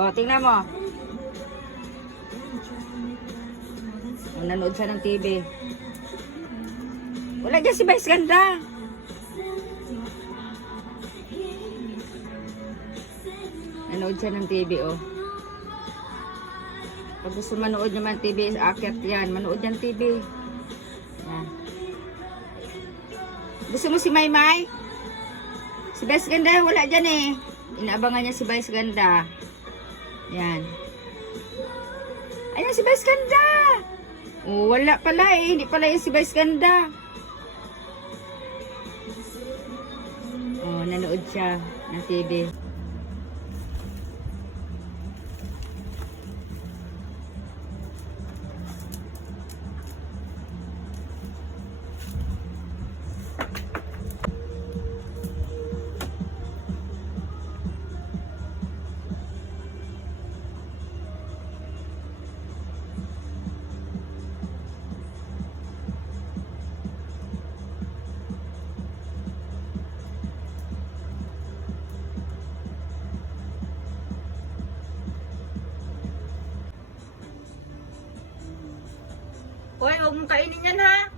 O, tingnan mo. O, nanood siya ng TV. Wala dyan si Vice Ganda. Nanood siya ng TV, oh. Pag gusto manood naman TV, akit yan. Manood yan TV. Yan. Gusto mo si Maymay? Si Vice Ganda, wala dyan eh. Inaabangan niya si Vice Ganda. Yan. Ayan si Vice Ganda. Oh, wala pala eh. Hindi pala yung si Vice Ganda. Oh, nanood siya ng TV. Hoy, huwag mong kainin yan ha.